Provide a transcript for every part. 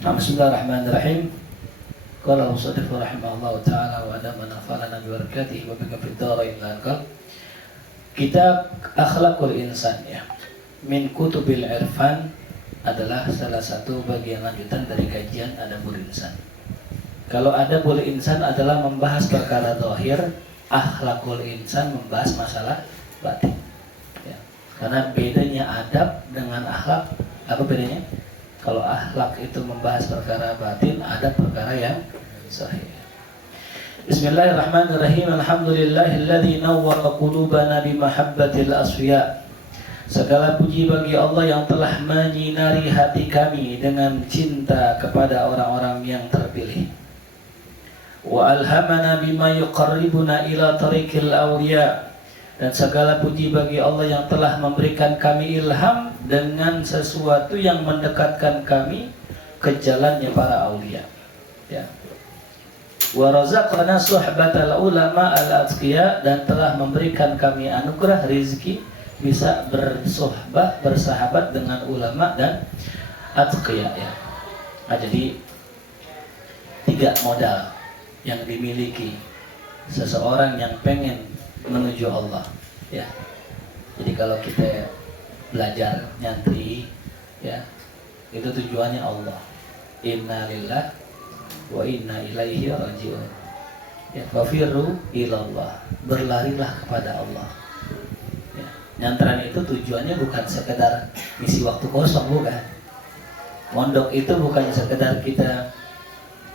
Bismillahirrahmanirrahim. Qala al-musannif rahimahullahu ta'ala wa adama nafa'ana bi barakatihi wa bika fid dharain lanqal. Kitab Akhlaqul Insan ya. Min kutubil irfan adalah salah satu bagian lanjutan dari kajian Adabul Insan. Kalau Adabul Insan adalah membahas perkara zahir, Akhlaqul Insan membahas masalah batin. Ya. Karena bedanya adab dengan akhlak, apa bedanya? Kalau akhlak itu membahas perkara batin, ada perkara yang sahih. Bismillahirrahmanirrahim. Alhamdulillahilladzi nawwara qulubana bimahabbatil asfiya. Segala puji bagi Allah yang telah menyinari hati kami dengan cinta kepada orang-orang yang terpilih. Wa alhamana bima yuqarribuna ila tariqil awliya. Dan segala puji bagi Allah yang telah memberikan kami ilham dengan sesuatu yang mendekatkan kami ke jalannya para aulia. Ya. Wa razaqana suhbatal ulama al-atqiya, dan telah memberikan kami anugerah rezeki bisa bersahabat dengan ulama dan atqiya ya. Nah, jadi 3 modal yang dimiliki seseorang yang pengen menuju Allah ya. Jadi kalau kita belajar nyantri ya, itu tujuannya Allah. Inna lillah wa inna ilaihi raji'un. Ya, fafirru ilallah. Berlarilah kepada Allah. Ya, nyantran itu tujuannya bukan sekedar ngisi waktu kosong, bukan. Mondok itu bukan sekedar kita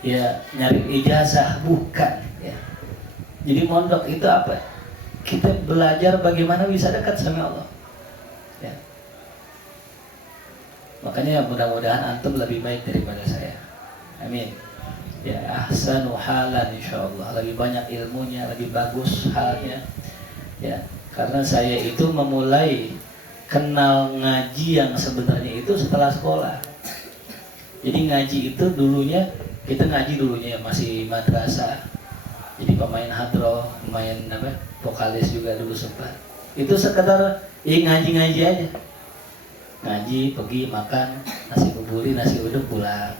ya nyari ijazah, bukan ya. Jadi mondok itu apa? Kita belajar bagaimana bisa dekat sama Allah ya. Makanya mudah-mudahan antum lebih baik daripada saya, amin ya. Ahsanu halan insyaallah, lebih banyak ilmunya, lebih bagus halnya ya. Karena saya itu memulai kenal ngaji yang sebenarnya itu setelah sekolah. Jadi ngaji itu dulunya, kita ngaji dulunya masih madrasah, jadi pemain hadroh, pemain apa, vokalis juga dulu sempat. Itu sekedar ya ngaji-ngaji aja. Ngaji, pergi makan, nasi buburi, nasi uduk, pulang.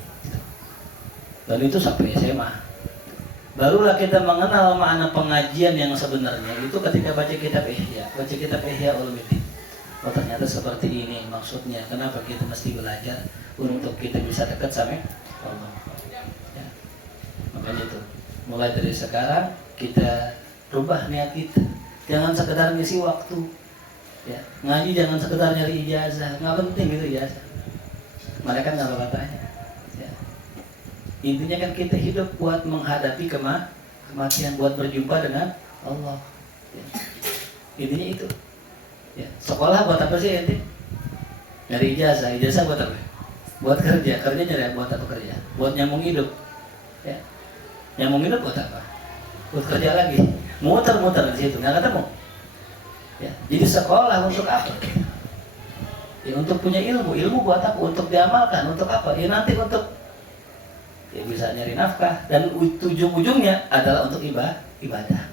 Dan itu sampai SMA. Barulah kita mengenal makna pengajian yang sebenarnya. Itu ketika baca kitab Ihya, Ulumuddin. Oh ternyata seperti ini maksudnya. Kenapa kita mesti belajar untuk kita bisa dekat sama Allah. Ya. Makanya itu. Mulai dari sekarang kita rubah niat kita. Jangan sekedar ngisi waktu ya. Ngaji jangan sekedar nyari ijazah. Nggak penting gitu ijazah. Mereka nggak bakal tanya ya. Intinya kan kita hidup buat menghadapi kematian, buat berjumpa dengan Allah ya. Intinya itu ya. Sekolah buat apa sih ente? Nyari ijazah. Ijazah buat apa? Buat kerja. Kerja nyari buat apa kerja? Buat nyambung hidup ya. Nyambung hidup buat apa? Buat kerja lagi. Muter-muter di situ, nggak ketemu. Ya, jadi sekolah untuk apa? Ya untuk punya ilmu. Ilmu buat apa? Untuk diamalkan. Untuk apa? Ya nanti untuk ya bisa nyari nafkah. Dan ujung-ujungnya adalah untuk ibadah.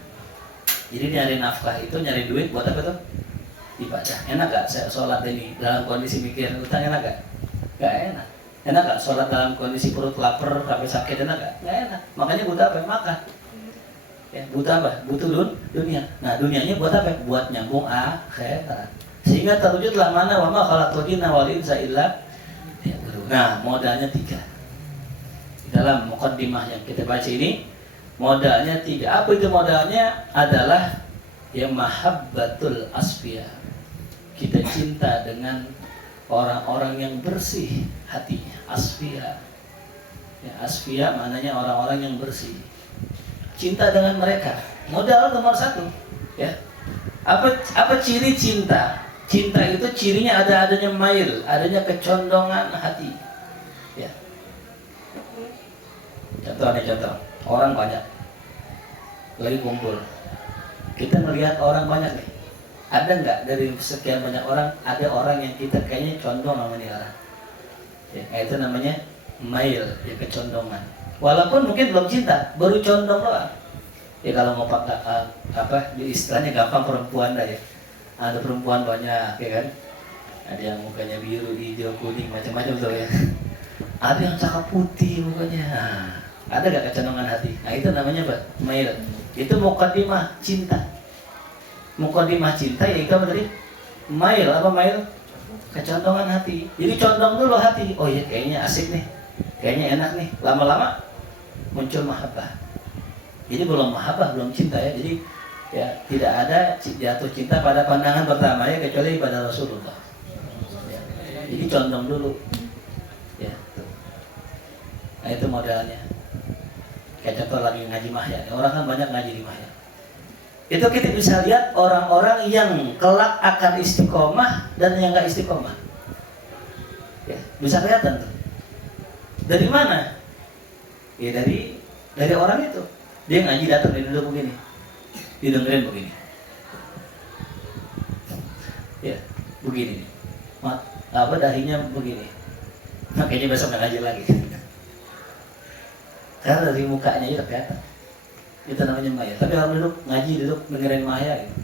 Jadi nyari nafkah itu, nyari duit buat apa tuh? Ibadah. Enak gak saya sholat ini dalam kondisi mikir utang, enak gak? Gak enak. Enak gak sholat dalam kondisi perut lapar sampai sakit, enak gak? Gak enak. Makanya butuh apa? Makan. Ya, butuh apa? Butuh dunia. Nah dunianya buat apa? Buat nyambung akhirat. Sehingga terwujudlah mana wa ma khalaqtul jinna wal insa illa liya'budun. Nah modalnya 3. Di dalam muqaddimah yang kita baca ini modalnya 3. Apa itu modalnya? Adalah ya mahabbatul asfiya. Kita cinta dengan orang-orang yang bersih hatinya. Asfiya ya, asfiya maknanya orang-orang yang bersih. Cinta dengan mereka. Modal nomor 1 ya. Apa ciri cinta? Cinta itu cirinya adanya mail, adanya kecondongan hati ya. Contoh. Orang banyak lagi kumpul. Kita melihat orang banyak nih. Ada nggak dari sekian banyak orang, ada orang yang kita kayaknya condong sama dia orang ya, itu namanya mail ya, kecondongan. Walaupun mungkin belum cinta, baru condong doang. Ya kalau mau pakai apa, istilahnya gampang perempuan dah ya. Ada perempuan banyak ya kan. Ada yang mukanya biru, hijau, kuning, macam-macam tuh ya. Ada yang cakap putih mukanya. Nah, ada gak kecondongan hati? Nah itu namanya apa? Mail. Itu mukadimah cinta. Mukadimah cinta ya itu apa tadi? Mail, apa mail? Kecondongan hati. Jadi condong dulu hati. Oh iya kayaknya asik nih. Kayaknya enak nih. Lama-lama muncul mahabbah. Jadi belum mahabbah, belum cinta ya. Jadi ya tidak ada jatuh cinta pada pandangan pertama ya kecuali pada Rasulullah. Ya. Jadi condong dulu. Ya. Tuh. Nah itu modelnya. Kayak contoh lagi ngaji mahya. Orang kan banyak ngaji di mahya. Itu kita bisa lihat orang-orang yang kelak akan istiqomah dan yang nggak istiqomah. Ya, bisa kelihatan tuh. Dari mana? Ya dari orang itu. Dia ngaji datang dia duduk begini, didengerin begini. Ya, begini nih. Apa dahinya begini. Nah, kayaknya besok nggak ngaji lagi. Karena dari mukanya aja kelihatan. Itu namanya maya. Tapi orang duduk ngaji, duduk dengerin maya gitu.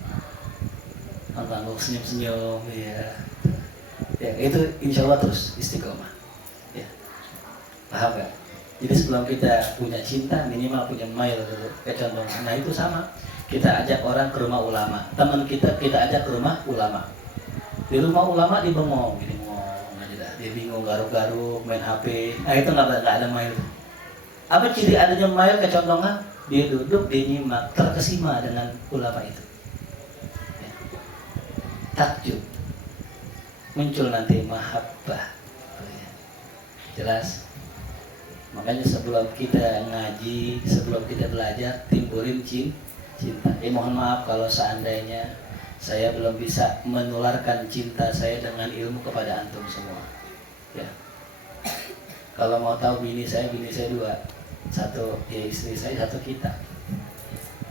Nonton senyum-senyum ya. Ya, itu insya Allah terus istiqomah. Ya. Paham gak? Jadi sebelum kita punya cinta minimal punya maya dulu. Kecondongan. Nah itu sama. Kita ajak orang ke rumah ulama. Teman kita ajak ke rumah ulama. Di rumah ulama dibengong, gini ngomong aja dah. Dia bingung garuk-garuk, main HP. Nah itu nggak ada maya. Apa ciri adanya maya kecondongan? Dia duduk, dia nyimak, terkesima dengan ulama itu. Ya. Takjub. Muncul nanti mahabbah. Ya. Jelas? Makanya sebelum kita ngaji, sebelum kita belajar, timbulin cinta. Mohon maaf kalau seandainya saya belum bisa menularkan cinta saya dengan ilmu kepada antum semua. Ya. Kalau mau tahu bini saya dua. Satu ya istri saya, satu kita.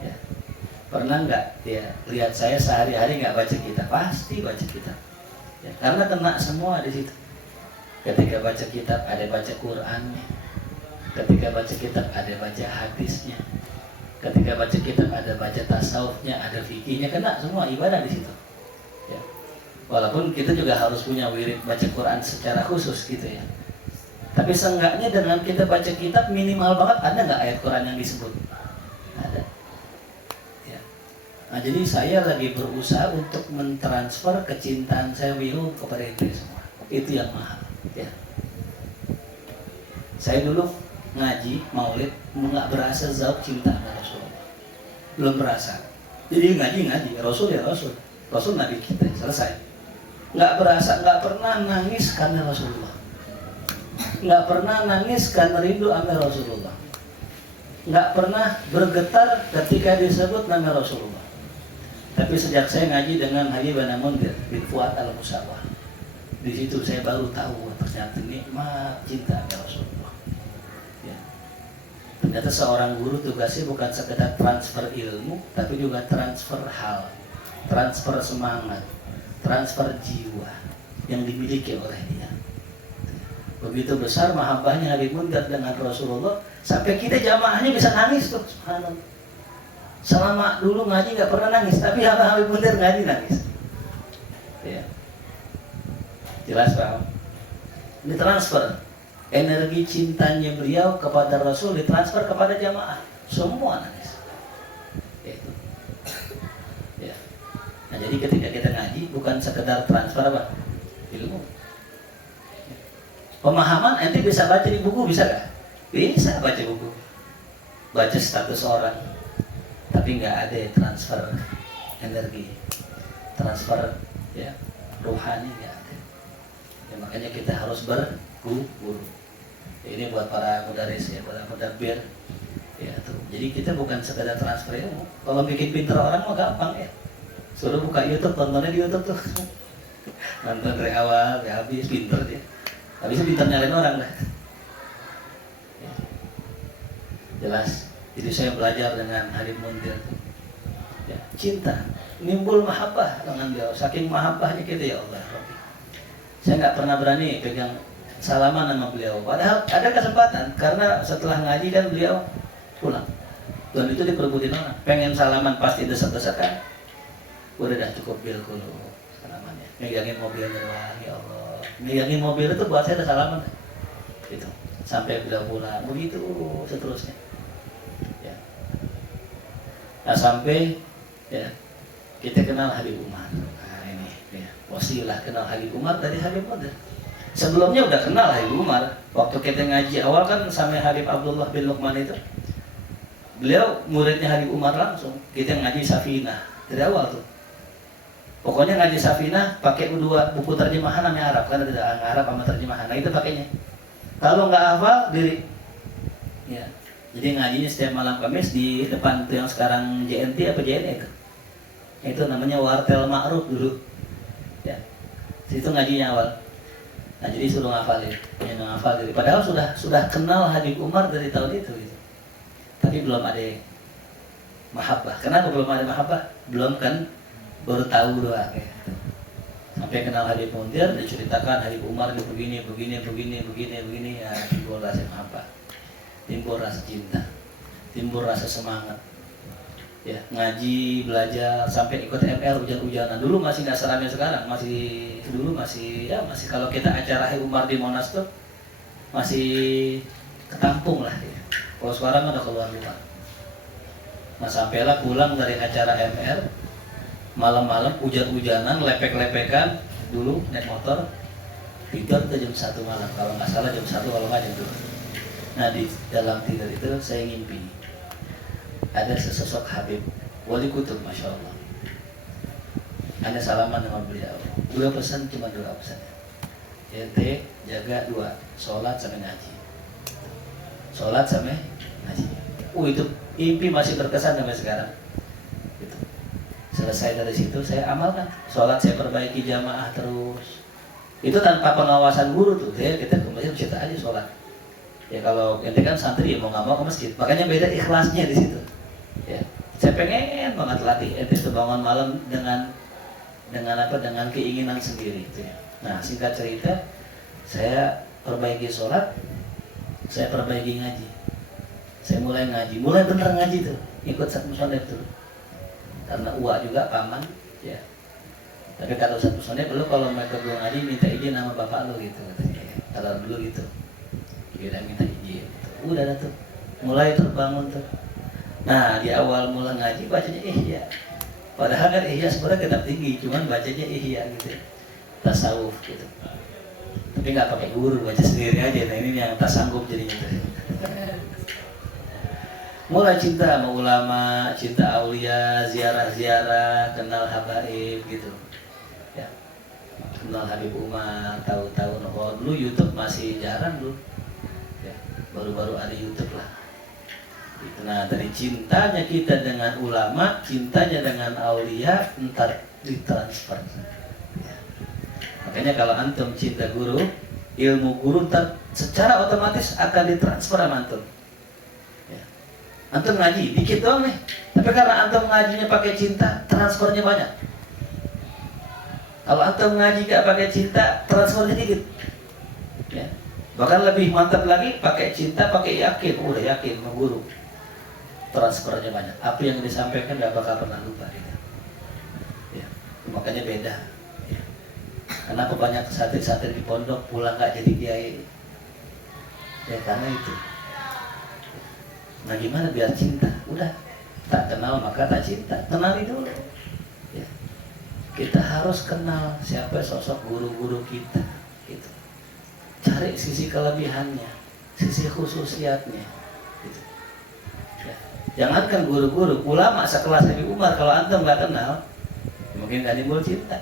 Ya. Pernah nggak ya lihat saya sehari-hari nggak baca kitab? Pasti baca kitab. Ya, karena kena semua di situ. Ketika baca kitab ada baca Qurannya. Ketika baca kitab ada baca hadisnya. Ketika baca kitab ada baca tasawufnya, ada fikihnya, kena semua ibadah di situ. Ya. Walaupun kita juga harus punya wirid baca Quran secara khusus gitu ya. Tapi seenggaknya dengan kita baca kitab minimal banget ada nggak ayat Quran yang disebut? Ada. Ya. Nah jadi saya lagi berusaha untuk mentransfer kecintaan saya wiru kepada itu semua. Itu yang mahal. Ya. Saya dulu ngaji maulid nggak berasa zauq cinta sama Rasulullah. Belum berasa. Jadi ngaji Rasul ya Rasul Nabi kita selesai. Nggak berasa, nggak pernah nangis karena Rasulullah. Nggak pernah nangis karena rindu sama Rasulullah. Nggak pernah bergetar ketika disebut nama Rasulullah. Tapi sejak saya ngaji dengan Haji Bana Mundir bin Fuad al-Musawah, di situ saya baru tahu ternyata nikmat cinta sama Rasulullah. Ya. Ternyata seorang guru tugasnya bukan sekedar transfer ilmu, tapi juga transfer hal, transfer semangat, transfer jiwa yang dimiliki oleh dia. Begitu besar mahabbahnya Habib Mundir dengan Rasulullah sampai kita jamaahnya bisa nangis tuh. Subhanallah. Selama dulu ngaji nggak pernah nangis, tapi Habib Mundir ngaji nangis. Ya. Jelas Pak? Ditransfer energi cintanya beliau kepada Rasul, ditransfer kepada jamaah. Semua nangis. Itu. Ya. Nah jadi ketika kita ngaji bukan sekedar transfer apa? Ilmu. Pemahaman ente bisa baca di buku, bisa gak? Bisa baca buku, baca status orang, tapi nggak ada transfer energi, transfer ya rohani nggak ada. Ya, makanya kita harus berguru. Ya, ini buat para mudaris ya, para mudabir ya tuh. Jadi kita bukan sekedar transfer ilmu. Kalau bikin pinter orang mah gampang ya. Suruh buka YouTube, tontonnya di YouTube tuh. Nonton dari awal sampai habis, pinter dia. Habisnya pintar nyalain orang dah. Ya. Jelas. Jadi saya belajar dengan Habib Mundir. Ya, cinta, nimbul mahabbah dengan beliau. Saking mahabbahnya kita ya Allah. Saya nggak pernah berani pegang salaman sama beliau. Padahal ada kesempatan karena setelah ngaji kan beliau pulang. Dan itu diperbutin orang. Pengen salaman pasti desak-desakan. Udah dah cukup bil dulu salamannya. Megangin mobilnya doang ya Allah. Megangin mobil itu buat saya udah salaman. gitu. Sampai beliau pulang, begitu seterusnya. Ya. Nah, sampai ya kita kenal Habib Umar. Nah, ini ya, wasilah kenal Habib Umar dari Habib Umar. Sebelumnya udah kenal Habib Umar. Waktu kita ngaji awal kan sama Habib Abdullah bin Luqman itu. Beliau muridnya Habib Umar langsung. Kita ngaji Safinah dari awal tuh. Pokoknya ngaji Safinah pakai dua buku terjemahan namanya Arab, kan ada Arab sama terjemahan. Nah itu pakainya. Kalau nggak hafal diri. Ya. Jadi ngajinya setiap malam Kamis di depan tuh yang sekarang JNT apa JNE itu. Itu namanya Wartel Ma'ruf dulu. Ya. Situ ngajinya awal. Nah jadi suruh ngafalin, yang ngafal diri. Padahal sudah kenal Habib Umar dari tahun itu gitu. Tapi belum ada mahabbah. Kenapa belum ada mahabbah? Belum kan, baru tahu doang gitu. Sampai kenal Habib Muntir, diceritakan Habib Umar itu begini ya, timbul rasa mahabbah, timbul rasa cinta, timbul rasa semangat. Ya, ngaji, belajar, sampai ikut MR hujan-hujanan. Dulu masih nggak seramai sekarang, masih kalau kita acara Habib Umar di Monas tuh masih ketampung lah ya. Kalau sekarang udah keluar luar. Nah sampailah pulang dari acara MR malam-malam hujan-hujanan, lepek-lepekan, dulu naik motor tidur tuh jam 1 malam, kalau nggak salah jam 1, kalau nggak jam 2. Nah di dalam tidur itu saya ngimpi ada sesosok Habib Wali Kutub, Masya Allah. Anda salaman dengan beliau. Dua pesan, cuma dua pesan. Ente jaga dua, sholat sampai ngaji. Sholat sampai ngaji. Itu impi masih berkesan sampai sekarang. Gitu. Selesai dari situ saya amalkan. Sholat saya perbaiki jamaah terus. Itu tanpa pengawasan guru tuh. Kita ke masjid cerita aja sholat. Ya kalau ente kan santri ya mau nggak mau ke masjid. Makanya beda ikhlasnya di situ. Ya, saya pengen banget latih ente itu bangun malam dengan keinginan sendiri gitu ya. Nah singkat cerita, saya perbaiki sholat, saya perbaiki ngaji, saya mulai ngaji, mulai bener ngaji tuh, ikut satu musonef tuh, karena uak juga paman, ya. Tapi kata satu musonef, lu kalau mau ikut gua ngaji minta izin sama bapak lu gitu, katanya. Kalau dulu gitu, dia minta izin, gitu. Udah tuh, mulai terbangun tuh. Nah di awal mula ngaji bacanya ihya. Padahal kan ihya sebenarnya kitab tinggi, cuman bacanya ihya gitu, tasawuf gitu. Tapi nggak pakai guru, baca sendiri aja. Nah ini yang tak sanggup jadinya. Mulai cinta sama ulama, cinta aulia, ziarah-ziarah, kenal habaib gitu. Ya. Kenal Habib Umar, tahu-tahu dulu YouTube masih jarang dulu. Ya. Baru-baru ada YouTube lah. Nah dari cintanya kita dengan ulama, cintanya dengan aulia, entar ditransfer. Ya. Makanya kalau antum cinta guru, ilmu guru entar secara otomatis akan ditransfer sama antum. Ya. Antum ngaji dikit doang nih, tapi karena antum ngajinya pakai cinta, transfernya banyak. Kalau antum ngaji gak pakai cinta, transfernya dikit. Ya. Bahkan lebih mantap lagi, pakai cinta, pakai yakin, udah yakin sama guru. Transfernya banyak. Apa yang disampaikan gak bakal pernah lupa gitu. Ya, makanya beda. Ya. Kenapa banyak santri-santri di pondok pulang gak jadi kiai? Ya karena itu. Nah gimana biar cinta? Udah tak kenal maka tak cinta. Kenali dulu. Ya. Kita harus kenal siapa sosok guru-guru kita. Gitu. Cari sisi kelebihannya, sisi khususiatnya. Gitu. Jangankan guru-guru, ulama sekelas Habib Umar, kalau antum nggak kenal, mungkin nggak timbul cinta.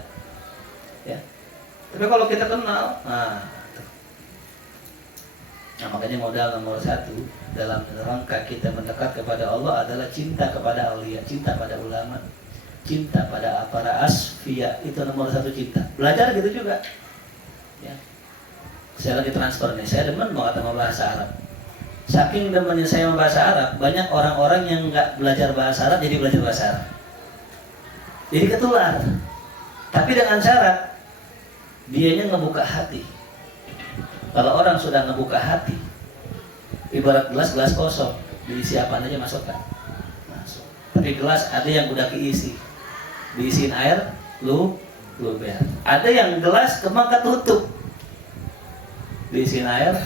Ya. Tapi kalau kita kenal, nah makanya modal nomor 1 dalam rangka kita mendekat kepada Allah adalah cinta kepada aulia, cinta pada ulama, cinta pada para asfiya, itu nomor 1 cinta. Belajar gitu juga. Ya. Saya lagi transfer nih, saya demen banget sama bahasa Arab. Saking demennya saya bahasa Arab, banyak orang-orang yang nggak belajar bahasa Arab jadi belajar bahasa Arab. Jadi ketular. Tapi dengan syarat dianya ngebuka hati. Kalau orang sudah ngebuka hati, ibarat gelas kosong, diisi apa aja masukkan. Masuk. Tapi gelas ada yang udah keisi, diisiin air, luber. Ada yang gelas kemang ketutup, diisiin air,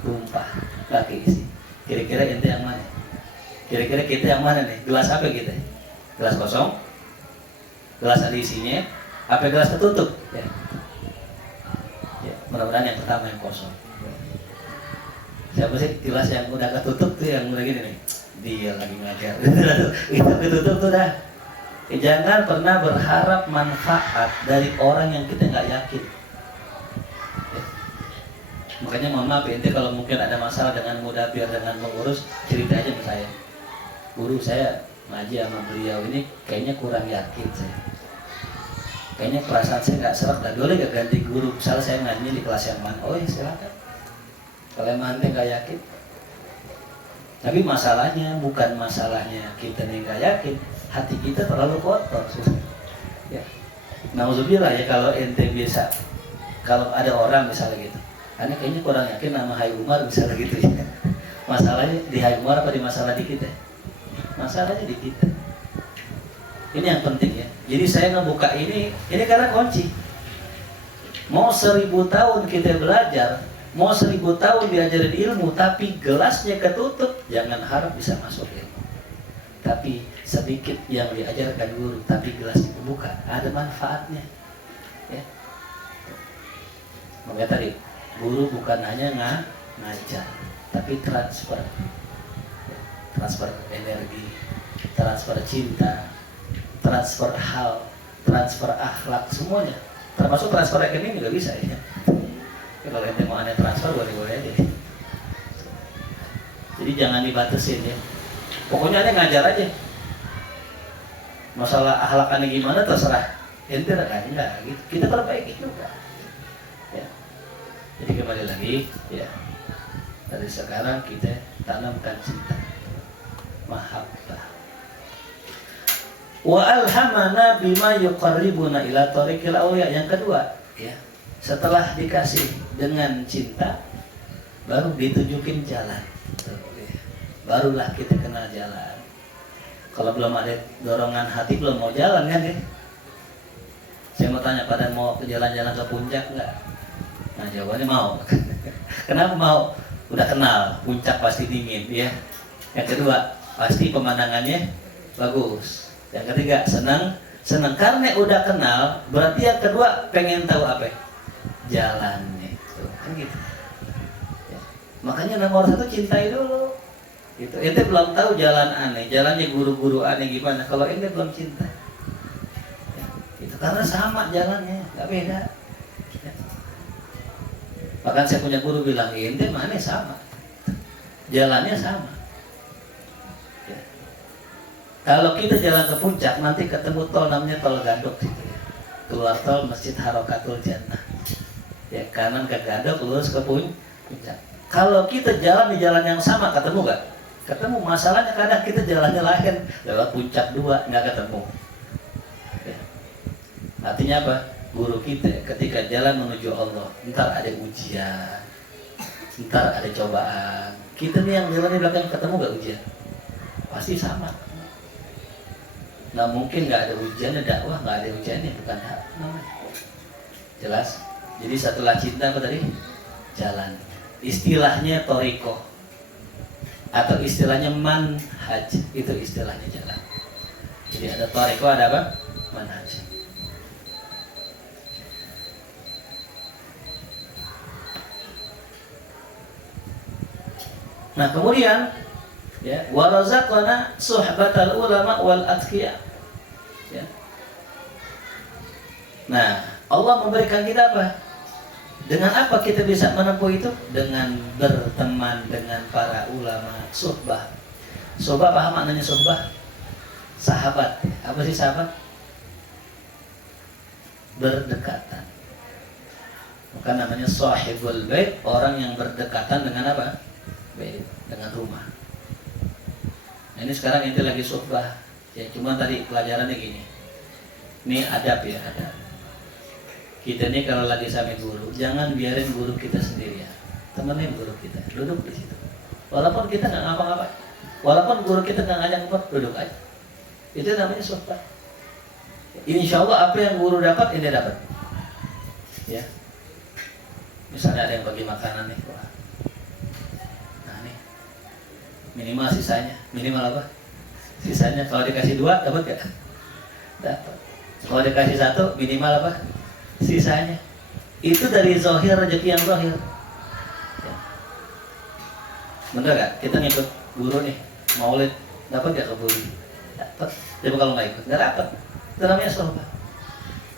tumpah lagi isi. Kira-kira ente yang mana? Kira-kira kita yang mana nih? Gelas apa kita? Gelas kosong? Gelas ada isinya? Apa gelas ketutup? Ya. Ya, mudah-mudahan yang pertama yang kosong. Siapa sih gelas yang udah ketutup tuh yang udah gini nih? Dia lagi ngajar. Itu ketutup tuh dah. Jangan pernah berharap manfaat dari orang yang kita nggak yakin. Ya. Makanya mohon maaf ente kalau mungkin ada masalah dengan mudabir, dengan mengurus, cerita aja sama saya. Guru saya ngaji sama beliau ini kayaknya kurang yakin saya. Kayaknya perasaan saya nggak serak, dan boleh gak ganti guru? Misalnya saya ngaji di kelas yang mana? Oh ya silakan. Kalau emang ente nggak yakin. Tapi masalahnya bukan masalahnya kita nih nggak yakin, hati kita terlalu kotor. Ya. Nauzubillah ya kalau ente bisa, kalau ada orang misalnya gitu, aneh kayaknya kurang yakin sama Hai Umar misalnya gitu ya. Masalahnya di Hai Umar apa di masalah di kita? Masalahnya di kita. Ini yang penting ya. Jadi saya ngebuka ini karena kunci. Mau 1000 tahun kita belajar, mau 1000 tahun diajarin ilmu, tapi gelasnya ketutup, jangan harap bisa masuk ilmu. Tapi sedikit yang diajarkan guru, tapi gelasnya kebuka, ada manfaatnya. Ya. Makanya tadi guru bukan hanya ngajar, tapi transfer. Transfer energi, transfer cinta, transfer hal, transfer akhlak, semuanya. Termasuk transfer rekening juga bisa ya. Kalau ente mau aneh transfer boleh-boleh aja. Jadi jangan dibatasin ya. Pokoknya aneh ngajar aja. Masalah akhlakannya gimana terserah ente kan enggak gitu. Kita perbaiki juga. Ya. Jadi kembali lagi ya. Dari sekarang kita tanamkan cinta. Mahabbah. Wa alhamana bima yuqarribuna ila tariqil awliya. Yang kedua, ya. Setelah dikasih dengan cinta, baru ditunjukin jalan. Barulah kita kenal jalan. Kalau belum ada dorongan hati, belum mau jalan kan ya? Saya mau tanya, pada mau jalan-jalan ke puncak enggak? Nah jawabannya mau. Kenapa mau? Udah kenal, puncak pasti dingin ya. Yang kedua, pasti pemandangannya bagus. Yang ketiga, senang karena udah kenal. Berarti yang kedua pengen tahu apa? Jalannya. Tuh, kan gitu. Ya. Makanya nomor 1 cintai dulu. Gitu. Ente belum tahu jalan aneh, jalannya guru-guru aneh gimana. Kalau ente belum cinta, ya, gitu. Karena sama jalannya, nggak beda. Ya. Bahkan saya punya guru bilang, ente mana sama, jalannya sama. Kalau kita jalan ke puncak, nanti ketemu tol namanya tol Gadok gitu ya. Keluar tol Masjid Harokatul Jannah. Ya, kanan ke Gadok, lurus ke puncak. Kalau kita jalan di jalan yang sama, ketemu gak? Ketemu. Masalahnya kadang kita jalannya lain, lewat puncak 2, nggak ketemu. Ya. Artinya apa? Guru kita ketika jalan menuju Allah, ntar ada ujian, ntar ada cobaan. Kita nih yang jalan di belakang ketemu gak ujian? Pasti sama. Nggak mungkin nggak ada ujiannya dakwah, nggak ada ujiannya, bukan hak namanya. Jelas? Jadi setelah cinta apa tadi? Jalan. Istilahnya toriko atau istilahnya manhaj, itu istilahnya jalan. Jadi ada toriko, ada apa? Manhaj. Nah kemudian ya, wa razaqana suhbatal ulama wal atqiya. Ya. Nah, Allah memberikan kita apa? Dengan apa kita bisa menempuh itu? Dengan berteman dengan para ulama, suhbah. Suhbah paham maknanya suhbah? Sahabat. Apa sih sahabat? Berdekatan. Maka namanya sahibul bait, orang yang berdekatan dengan apa? Bait, dengan rumah. Ini sekarang ente lagi suhbah. Ya cuma tadi pelajarannya gini. Ini adab ya, adab. Kita nih kalau lagi sama guru, jangan biarin guru kita sendirian. Temenin guru kita, duduk di situ. Walaupun kita nggak ngapa-ngapain, walaupun guru kita nggak ngajak ngobrol, duduk aja. Itu namanya suhbah. Insya Allah apa yang guru dapat, ente dapat. Ya. Misalnya ada yang bagi makanan nih, wah. minimal sisanya. Minimal apa? Sisanya. Kalau dikasih 2 dapat gak? Dapat. Kalau dikasih 1 minimal apa? Sisanya. Itu dari zahir, rezeki yang zahir. Ya. Bener gak? Kita ngikut guru nih, maulid, dapat gak kebuli? Dapat. Tapi kalau nggak ikut, nggak dapat. Itu namanya sohbah.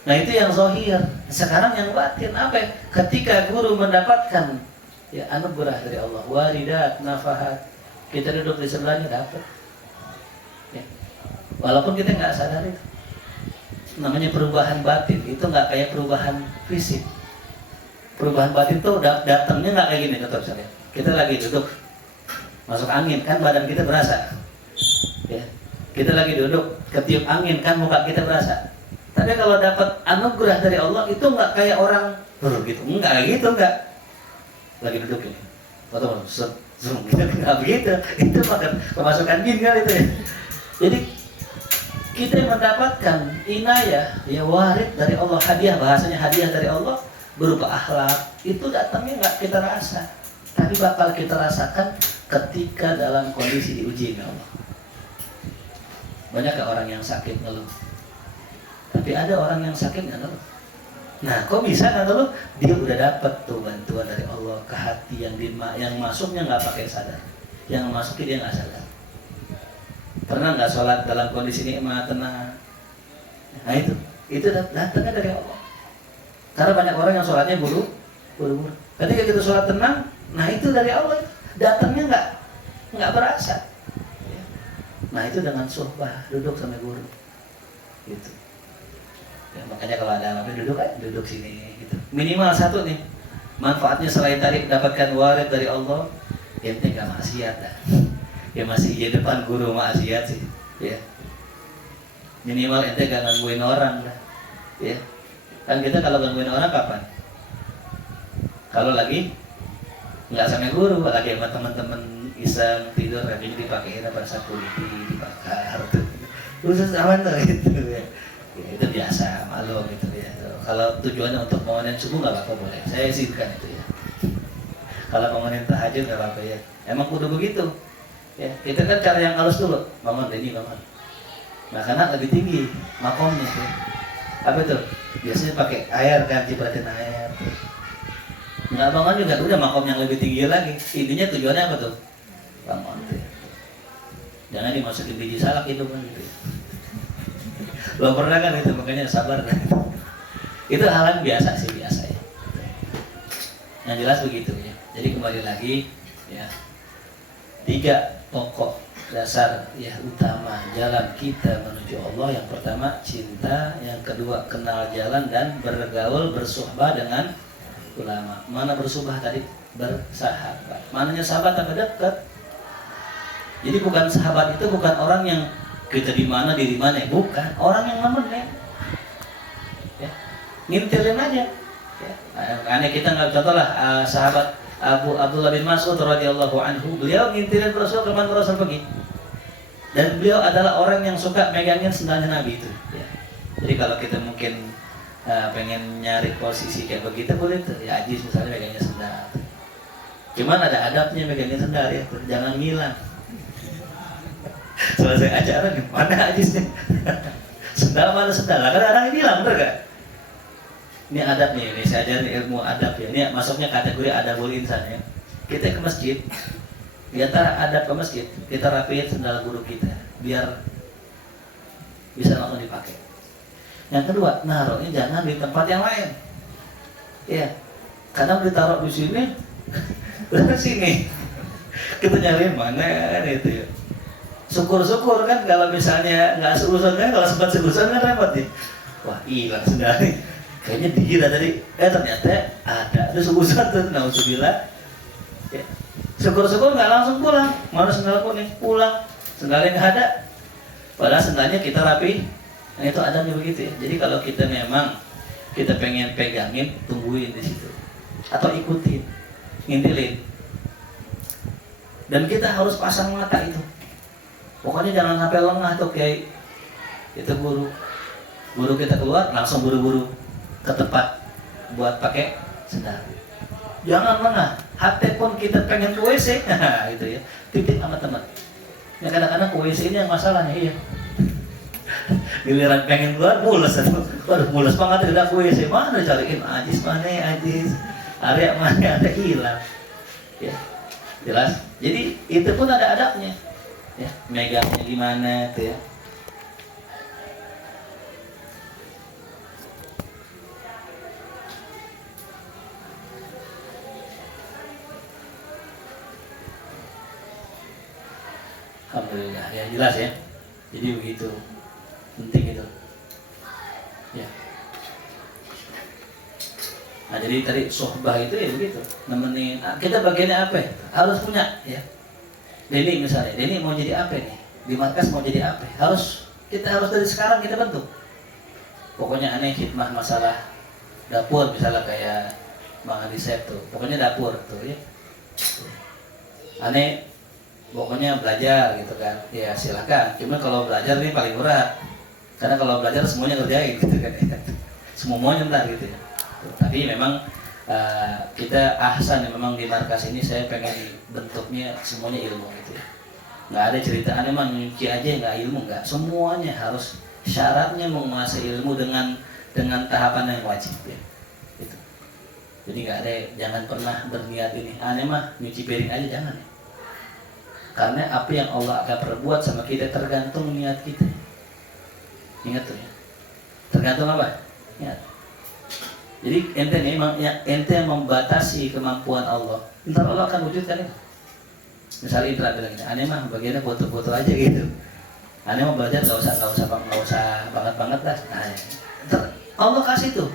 Nah itu yang zahir. Sekarang yang batin apa ya? Ketika guru mendapatkan ya anugerah dari Allah, waridat, nafahat, kita duduk di sebelahnya dapat. Ya. Walaupun kita nggak sadar itu. Namanya perubahan batin. Itu nggak kayak perubahan fisik. Perubahan batin tuh datangnya nggak kayak gini, dokter saya. Kita lagi duduk, masuk angin kan badan kita berasa. Ya. Kita lagi duduk, ketiup angin kan muka kita berasa. Tapi kalau dapat anugerah dari Allah itu nggak kayak orang gitu, nggak lagi duduk ini, atau zoom gitu, nggak begitu. Itu makan kemasukan jin kan itu ya. Jadi kita mendapatkan inayah, ya warid dari Allah, hadiah, bahasanya hadiah dari Allah berupa akhlak. Itu datangnya nggak kita rasa, tapi bakal kita rasakan ketika dalam kondisi diuji oleh Allah. Banyak gak orang yang sakit ngeluh? Tapi ada orang yang sakit nggak ngeluh. Nah, kok bisa nggak ngeluh? Dia udah dapat tuh bantuan dari Allah ke hati yang masuknya nggak pakai sadar, yang masukin dia nggak sadar. Pernah nggak sholat dalam kondisi nikmat tenang? Nah itu datangnya dari Allah. Karena banyak orang yang sholatnya buru-buru. Ketika kita sholat tenang, nah itu dari Allah. Datangnya nggak berasa. Nah itu dengan suhbah, duduk sama guru gitu. Ya, makanya kalau ada apa duduk sini gitu. Minimal 1 nih manfaatnya selain tadi dapatkan warid dari Allah, ya ente gak maksiat dah. Ya masih di depan guru maksiat sih ya. Minimal ente gak gangguin orang dah ya. Kan kita kalau gangguin orang kapan? Kalau lagi nggak sama guru, lagi sama teman-teman iseng tidur, kakinya dipakein apa sakuliti dibakar tuh, khusus aman tuh gitu ya. Ya, itu biasa malu gitu ya. Kalau tujuannya untuk bangunin subuh nggak apa-apa, boleh, saya izinkan itu ya. Kalau bangunin tahajud nggak apa-apa ya. Emang kudu begitu ya. Kita kan cara yang halus dulu, bangun bangun. Nah karena lebih tinggi makomnya tuh. Apa tuh? Biasanya pakai air kan, cipratin air tuh. Nggak bangun juga udah makom yang lebih tinggi lagi. Intinya tujuannya apa tuh? Bangun tuh ya. Jangan dimasukin biji salak itu kan gitu ya. Belum pernah kan itu, makanya sabar kan. Itu hal yang biasa sih, biasa ya. Yang jelas begitu ya. Jadi kembali lagi ya, 3 pokok dasar ya utama jalan kita menuju Allah. Yang pertama cinta, yang kedua kenal jalan dan bergaul bersuhbah dengan ulama. Mana bersuhbah tadi? Bersahabat. Mananya sahabat apa dekat? Jadi bukan sahabat itu bukan orang yang kita di mana bukan, orang yang nemenin. Ya. Ngintilin aja. Ya. Aneh kita nggak contoh lah sahabat Abdullah bin Mas'ud radhiyallahu anhu, beliau ngintilin Rasul kemana Rasul pergi. Dan beliau adalah orang yang suka megangin sendalnya Nabi itu. Ya. Jadi kalau kita mungkin pengen nyari posisi kayak begitu boleh tuh. Ya Ajis misalnya megangnya sendal. Cuman ada adabnya megangin sendal ya, jangan ngilang. Selesai acara nih, mana Ajisnya? Sendal mana sendal? Karena orang ini hilang, bener gak? Ini adabnya, ini saya ajarin ilmu adab ya. Ini masuknya kategori adabul insan ya. Kita ke masjid, di antara adab ke masjid, kita rapiin sendal guru kita biar bisa langsung dipakai. Yang kedua, naruhnya jangan di tempat yang lain. Ya, kadang ditaruh di sini, di sini. Kita nyariin mana itu ya. Syukur-syukur kan kalau misalnya nggak seuson kan, kalau sempat seuson kan repot nih. Wah hilang sendalnya. Kayaknya dikira tadi, ternyata ada seuson tuh, nauzubillah. Ya. Syukur-syukur nggak langsung pulang. Mana sendalku nih? Pulang. Sendalnya nggak ada. Padahal sendalnya kita rapi. Nah itu adanya begitu ya. Jadi kalau kita memang kita pengen pegangin, tungguin di situ. Atau ikutin, ngintilin. Dan kita harus pasang mata itu. Pokoknya jangan sampai lengah tuh kayak itu guru kita keluar langsung buru-buru ke tempat buat pakai sendal. Jangan lengah, hati pun kita pengen ke WC, itu ya, titip sama teman. Ya kadang-kadang ke WC ini yang masalahnya, iya. Giliran pengen keluar, mules. Waduh, mules banget tidak ke WC. Mana cariin ajis, area mana, ada hilang. Ya, jelas. Jadi itu pun ada adabnya. Ya, megangnya gimana tuh ya. Alhamdulillah, ya jelas ya. Jadi begitu penting itu. Ya. Nah jadi tadi sohbah itu ya begitu, nemenin. Kita bagiannya apa? Harus punya ya. Denny misalnya, Denny mau jadi apa nih? Di markas mau jadi apa? Kita harus dari sekarang kita bentuk. Pokoknya aneh hikmah masalah dapur misalnya kayak Bang Adisep tuh. Pokoknya dapur tuh ya. Aneh pokoknya belajar gitu kan. Ya silakan. Cuma kalau belajar ini paling berat. Karena kalau belajar semuanya ngerjain gitu kan. Semuanya ntar gitu ya. Tapi memang kita ahsan memang di markas ini saya pengen bentuknya semuanya ilmu gitu ya. Nggak ada ceritaan emang nyuci aja nggak ilmu, nggak, semuanya harus syaratnya menguasai ilmu dengan tahapan yang wajib ya. Gitu. Jadi nggak ada, jangan pernah berniat ini aneh mah nyuci piring aja, jangan ya. Karena apa yang Allah akan perbuat sama kita tergantung niat kita. Ingat tuh ya. Tergantung apa? Niat. Jadi ente memang ya, ente membatasi kemampuan Allah. Ntar Allah akan wujudkan itu. Misalnya Indra bilang gini, aneh mah bagiannya foto-foto aja gitu. Aneh mau belajar nggak usah banget lah. Nah, ntar Allah kasih tuh.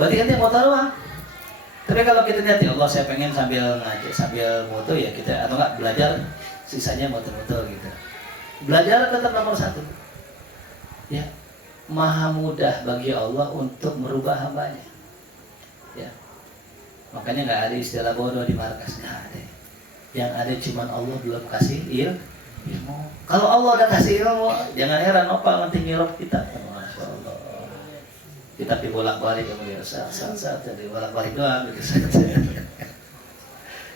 Berarti ente foto doang. Tapi kalau kita lihat ya Allah, saya pengen sambil ngaji, sambil foto ya kita, atau enggak belajar sisanya foto-foto gitu. Belajar tetap nomor satu. Ya, maha mudah bagi Allah untuk merubah hambanya. Ya, makanya nggak ada istilah bodoh di markas, nggak ada. Yang ada cuman Allah belum kasih ilmu. Kalau Allah udah kasih ilmu, jangan heran opa nanti ngirup kita. Masya Allah. Kita dibolak-balik kemudian saat jadi bolak-balik doang gitu saja.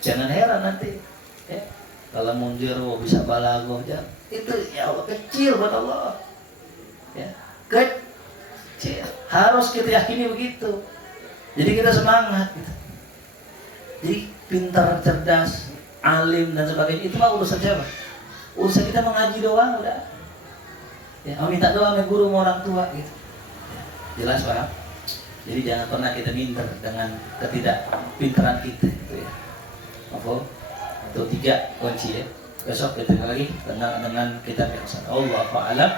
Jangan heran nanti. Ya, kalau mundur bisa balagoh, itu ya Allah kecil buat Allah. Ya, kecil. Harus kita yakini begitu. Jadi kita semangat gitu. Jadi pintar, cerdas, alim dan sebagainya itu mah urusan siapa? Urusan kita mengaji doang udah. Ya, minta doa sama guru sama orang tua gitu. Ya, jelas Pak. Jadi jangan pernah kita minder dengan ketidakpintaran kita gitu ya. Apa? Itu 3 kunci ya. Besok kita lagi dengan kitab yang sana. Allahu a'lam.